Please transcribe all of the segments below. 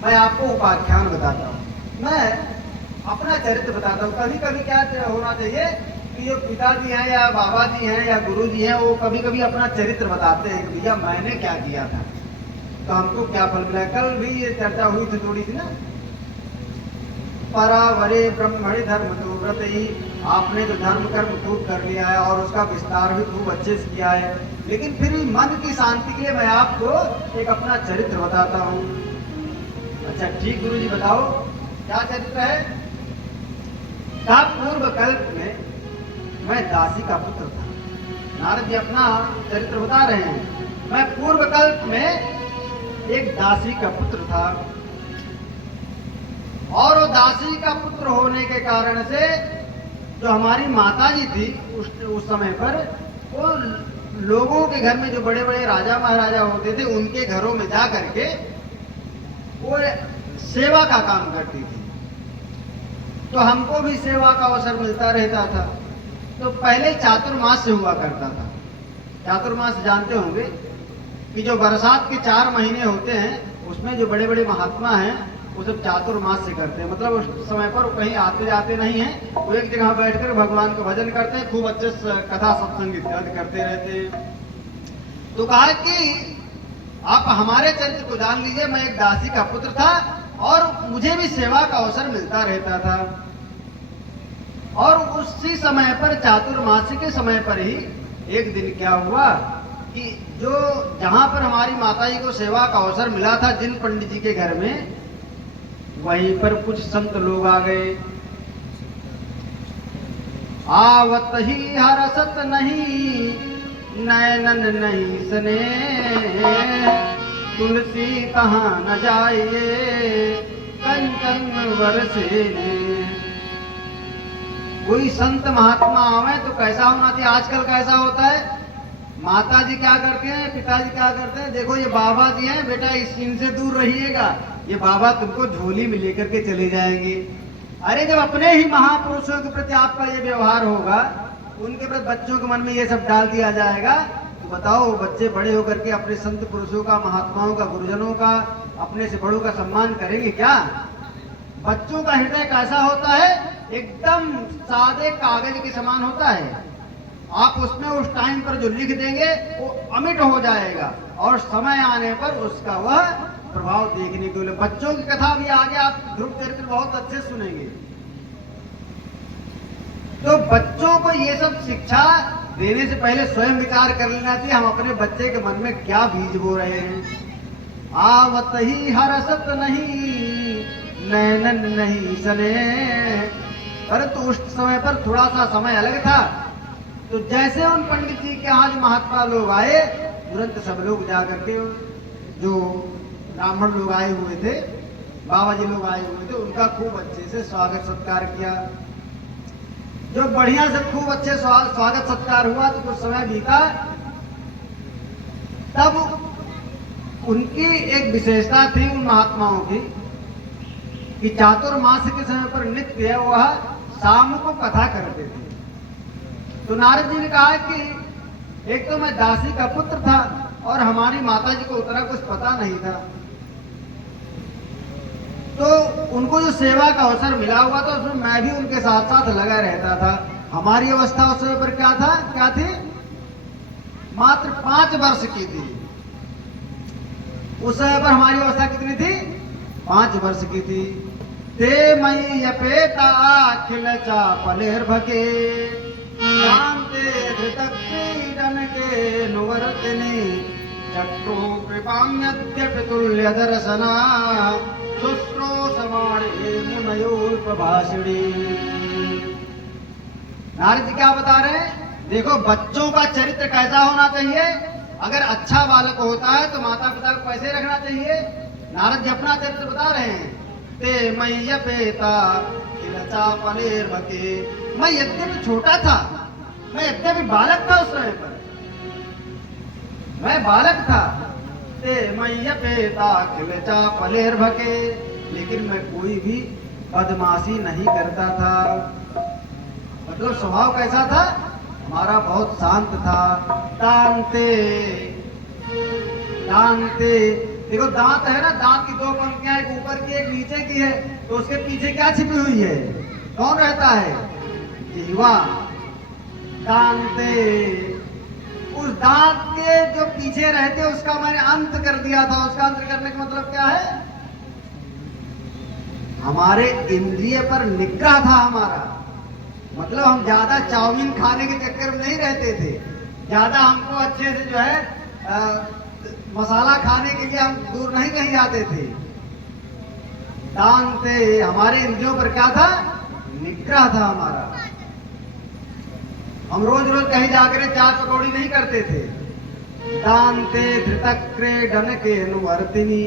मैं आपको उपाख्यान बताता हूँ, मैं अपना चरित्र बताता हूँ। कभी कभी क्या होना चाहिए कि जो पिताजी हैं या बाबा जी हैं या गुरु जी हैं, वो कभी कभी अपना चरित्र बताते हैं कि भैया मैंने क्या किया था तो हमको क्या फल मिला। कल भी ये चर्चा हुई थी थोड़ी सी ना, परावरे ब्रह्मणि धर्म तो व्रत ही, आपने तो धर्म कर्म खूब कर लिया है और उसका विस्तार भी खूब अच्छे से किया है, लेकिन फिर भी मन की शांति के लिए मैं आपको एक अपना चरित्र बताता हूँ। अच्छा ठीक गुरु जी बताओ क्या चरित्र है। का पूर्व कल्प में मैं दासी का पुत्र था। नारद जी अपना चरित्र बता रहे हैं। मैं पूर्व कल्प में एक दासी का पुत्र था और वो दासी का पुत्र होने के कारण से जो हमारी माता जी थी उस समय पर, वो लोगों के घर में जो बड़े बड़े राजा महाराजा होते थे उनके घरों में जा करके वो सेवा का काम करती थी। तो हमको भी सेवा का अवसर मिलता रहता था। तो पहले चातुर्मास से हुआ करता था। चातुर्मास जानते होंगे कि जो बरसात के 4 महीने होते हैं उसमें जो बड़े बड़े महात्मा हैं वो सब चातुर्मास से करते हैं। मतलब उस समय पर कहीं आते जाते नहीं हैं, वो एक जगह बैठकर भगवान का भजन करते हैं, खूब अच्छे कथा सत्संग इत्यादि करते रहते हैं। तो कहा कि आप हमारे चरित्र को जान लीजिए, मैं एक दासी का पुत्र था और मुझे भी सेवा का अवसर मिलता रहता था। और उसी समय पर चातुर्मासी के समय पर ही एक दिन क्या हुआ कि जो जहां पर हमारी माता जी को सेवा का अवसर मिला था जिन पंडित जी के घर में, वहीं पर कुछ संत लोग आ गए। आवत ही हरसत नहीं नैनन नहीं सने, तुलसी कहाँ न जाइए कंचन बरसे। कोई संत महात्मा आवे तो कैसा होना चाहिए। आजकल कैसा होता है, माता जी क्या करते हैं, पिताजी क्या करते हैं, देखो ये बाबा जी हैं बेटा इनसे दूर रहिएगा, ये बाबा तुमको झोली में लेकर के चले जाएंगे। अरे जब अपने ही महापुरुषों के प्रति आपका ये व्यवहार होगा, उनके प्रति बच्चों के मन में ये सब डाल दिया जाएगा, तो बताओ बच्चे बड़े होकर के अपने संत पुरुषों का, महात्माओं का, गुरुजनों का, अपने से बड़ों का सम्मान करेंगे क्या। बच्चों का हृदय कैसा होता है, एकदम सादे कागज के समान होता है। आप उसमें उस टाइम पर जो लिख देंगे वो अमिट हो जाएगा और समय आने पर उसका वह प्रभाव देखने को मिले। बच्चों की कथा भी आगे आप ध्रुव चरित्र बहुत अच्छे सुनेंगे। तो बच्चों को ये सब शिक्षा देने से पहले स्वयं विचार कर लेना चाहिए हम अपने बच्चे के मन में क्या बीज बो रहे हैं। आवत ही हरसत नहीं नैनन नहीं सने, परंतु उस समय पर थोड़ा सा समय अलग था। तो जैसे उन पंडित जी के यहाँ जो महात्मा लोग आए, तुरंत सब लोग जाकर के जो ब्राह्मण लोग आए हुए थे, बाबा जी लोग आए हुए थे, उनका खूब अच्छे से स्वागत सत्कार किया। जो बढ़िया से खूब अच्छे स्वागत सत्कार हुआ तो कुछ समय बीता, तब उनकी एक विशेषता थी उन महात्माओं की कि चातुर्मास के समय पर नित्य वह शाम को कथा करते थे। तो नारद जी ने कहा कि एक तो मैं दासी का पुत्र था और हमारी माता जी को उतना कुछ पता नहीं था, तो उनको जो सेवा का अवसर मिला हुआ था उसमें मैं भी उनके साथ साथ लगा रहता था। हमारी अवस्था उस समय पर क्या थी, मात्र 5 वर्ष की थी। उस समय पर हमारी अवस्था कितनी थी, 5 वर्ष की थी। ते मई यपेता अखिल चापलेर भके, शांते धृतक्रीडन के नुवर्तने, चक्रो कृपाम्यद्यपि तुल्य दर्शना, शुश्रूषमाणे मुनयोल्पभाषिणी। नारद जी क्या बता रहे हैं, देखो बच्चों का चरित्र कैसा होना चाहिए। अगर अच्छा बालक होता है तो माता पिता को कैसे रखना चाहिए। नारद जी अपना चरित्र बता रहे हैं। ते मय्य पेता खिलचा पलेर बके, मैं यद्यपि छोटा था, मैं यद्यपि बालक था, उस समय पर मैं बालक था। ते मय्य पेता खिलचा पलेर बके, लेकिन मैं कोई भी बदमाशी नहीं करता था। मतलब स्वभाव कैसा था हमारा, बहुत शांत था। दांते दांते, देखो दांत है ना, दांत की 2 पंक्तियां, एक ऊपर की एक नीचे की है, तो उसके पीछे क्या छिपी हुई है? कौन रहता है? जीवा। दांते, उस दांत के जो पीछे रहते उसका मैंने अंत कर दिया था। उसका अंत करने का मतलब क्या है? हमारे इंद्रिय पर निग्रह था हमारा। मतलब हम ज्यादा चाउमीन खाने के चक्कर में नहीं रहते थे, ज्यादा हमको अच्छे से जो है मसाला खाने के लिए हम दूर नहीं कहीं जाते थे। दांते, हमारे इंद्रियों पर क्या था? निग्रह था हमारा। हम रोज रोज कहीं जाकर चाय पकौड़ी नहीं करते थे। दांते धृतक्रे डनके अनुवर्तिनी,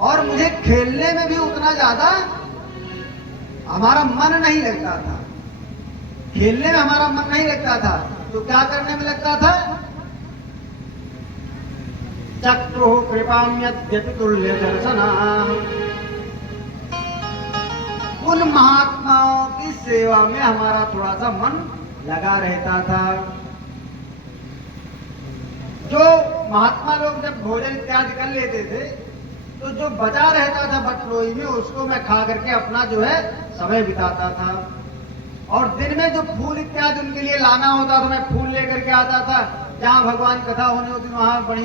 और मुझे खेलने में भी उतना ज्यादा हमारा मन नहीं लगता था। खेलने में हमारा मन नहीं लगता था, तो क्या करने में लगता था? चक्रु कृपाम्यद्यपि तुल्य दर्शना, उन महात्माओं की सेवा में हमारा थोड़ा सा मन लगा रहता था। जो महात्मा लोग जब भोजन इत्यादि कर लेते थे, तो जो बचा रहता था बटलोई में, उसको मैं खा करके अपना जो है समय बिताता था। और दिन में जो फूल इत्यादि उनके लिए लाना होता था, मैं फूल लेकर के आता था। जहाँ भगवान कथा होनी होती वहां बढ़िया